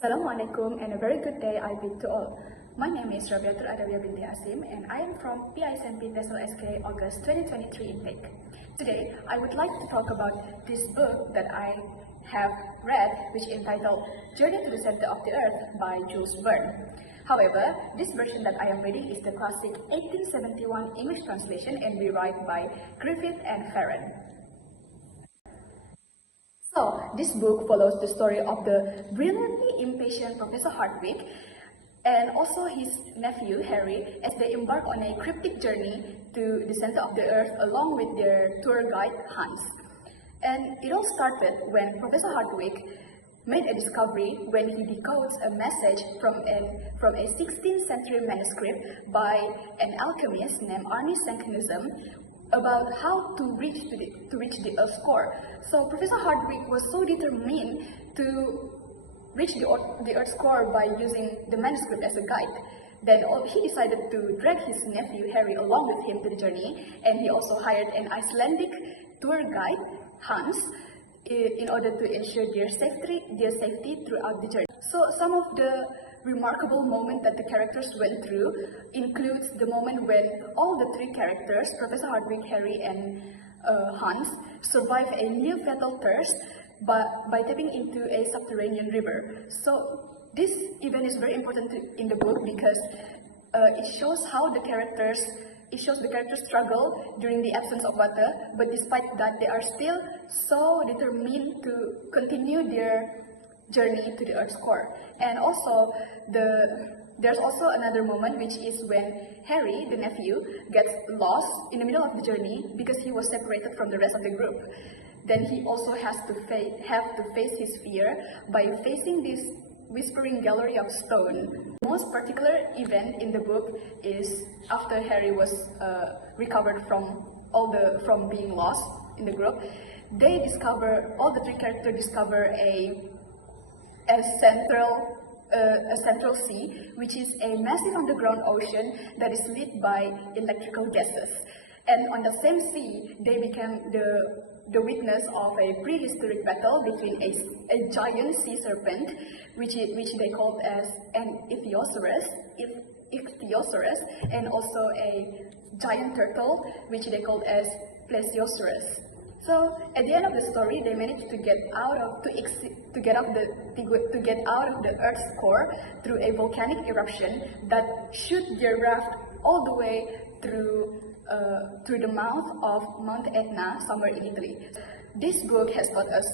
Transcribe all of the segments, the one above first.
Assalamualaikum and a very good day I bid to all. My name is Rabiatul Adawiyah binti Asim and I am from PISMP Tesel SK August 2023 intake. Today, I would like to talk about this book that I have read, which is entitled Journey to the Center of the Earth by Jules Verne. However, this version that I am reading is the classic 1871 English translation and rewrite by Griffith and Farren. So, this book follows the story of the brilliantly impatient Professor Hardwick and also his nephew Harry as they embark on a cryptic journey to the center of the earth along with their tour guide Hans. And it all started when Professor Hardwick made a discovery when he decodes a message from a 16th century manuscript by an alchemist named Arne Sankenism about how to reach the Earth's core. So Professor Hardwick was so determined to reach the Earth's core by using the manuscript as a guide. Then he decided to drag his nephew Harry along with him to the journey, and he also hired an Icelandic tour guide, Hans, in order to ensure their safety throughout the journey. So some of the remarkable moment that the characters went through includes the moment when all the three characters, Professor Hardwick, Harry, and Hans, survive a near fatal thirst by tapping into a subterranean river. So this event is very important in the book because it shows the characters struggle during the absence of water, but despite that, they are still so determined to continue their journey to the Earth's core. And also, there's also another moment, which is when Harry, the nephew, gets lost in the middle of the journey because he was separated from the rest of the group. Then he also has to face his fear by facing this whispering gallery of stone. The most particular event in the book is after Harry was recovered from being lost in the group. All the three characters discover a central sea, which is a massive underground ocean that is lit by electrical gases. And on the same sea, they became the witness of a prehistoric battle between a giant sea serpent, which they called as an ichthyosaurus, and also a giant turtle, which they called as plesiosaurus. So at the end of the story, they managed to get out of the Earth's core through a volcanic eruption that shoot their raft all the way through the mouth of Mount Etna, somewhere in Italy. This book has taught us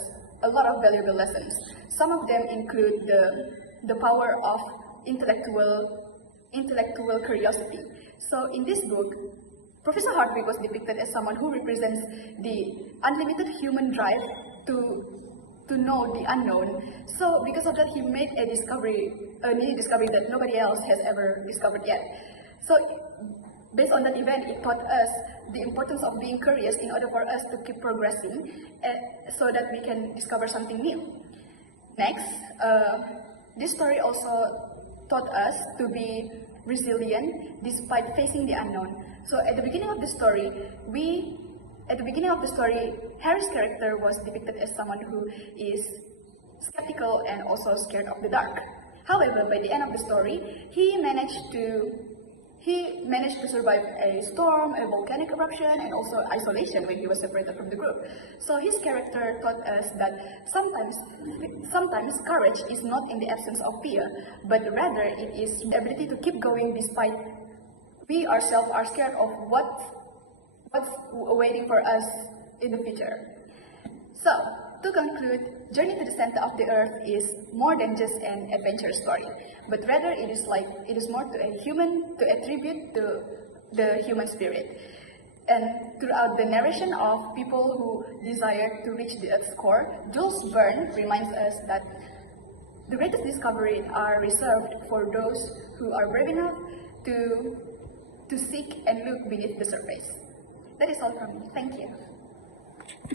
a lot of valuable lessons. Some of them include the power of intellectual curiosity. So in this book, Professor Hardwick was depicted as someone who represents the unlimited human drive to know the unknown. So because of that, he made a new discovery that nobody else has ever discovered yet. So based on that event, it taught us the importance of being curious in order for us to keep progressing so that we can discover something new. Next, this story also taught us to be resilient despite facing the unknown. So at the beginning of the story, Harry's character was depicted as someone who is skeptical and also scared of the dark. However, by the end of the story, he managed to survive a storm, a volcanic eruption, and also isolation when he was separated from the group. So his character taught us that sometimes courage is not in the absence of fear, but rather it is the ability to keep going despite we ourselves are scared of what's waiting for us in the future. So, to conclude, Journey to the Center of the Earth is more than just an adventure story, but rather it is more to attribute to the human spirit. And throughout the narration of people who desire to reach the Earth's core, Jules Verne reminds us that the greatest discoveries are reserved for those who are brave enough to seek and look beneath the surface. That is all from me. Thank you.